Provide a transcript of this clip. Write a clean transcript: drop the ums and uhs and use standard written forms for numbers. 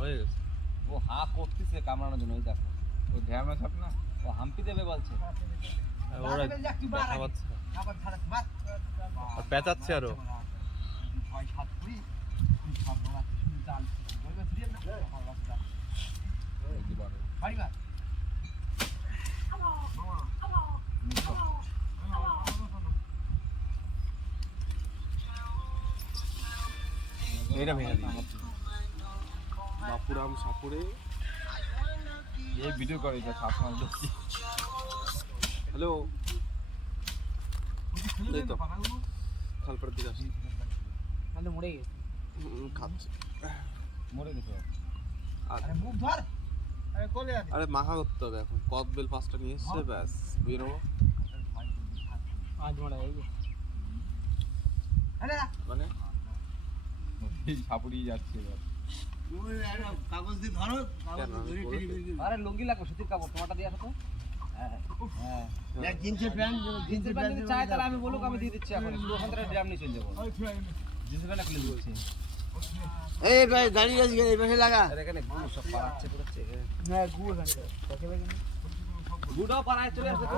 হয়ে গেছে। ও হা করতেছে কামড়ানোর জন্য, ওই দেখো ওই ঢ্যামনা ছাপ না, ও হাম্পি দেবে বলছে। ওরা দেখা পাচ্ছে আর পেঁচাচ্ছে আরো। এটা ভেঙে দিই বাপুরাম সাপুরে এই ভিডিও করে এটা সবসময় দেখছি। হ্যালো এই তো খালপাড়ার দিকে আসি মানে মরে গেছে খাচ্ছে মরে গেছে। আরে মুখ ধর আরে কোলে আছে আরে মাখা করতে হবে এখন কদবেল 5টা নিয়ে এসছে ব্যাস বেরোবো আজ মরে গেছে আরে মানে এই সাপুড়ি যাচ্ছে এবার। কাগজ দিয়ে ধরো কেন আমি বলে আরে লুঙ্গি লাগবে সুতির কাপড় তোমারটা দিয়ে আসো তো হ্যাঁ হ্যাঁ জিন্সের প্যান্ট যদি চাই তাহলে আমি বলুক আমি দিয়ে দিচ্ছি এখন পুরো ওখান থেকে ড্রাম নিয়ে চলে যাবো জিন্সের প্যান্ট খুলে দিচ্ছি এই ভাই দাঁড়িয়ে আছি এই পাশে লাগা আর এখানে গু সব পাড়াচ্ছে পুরো হ্যাঁ গু এখানে গুটাও পাড়ায় চলে আসবে তো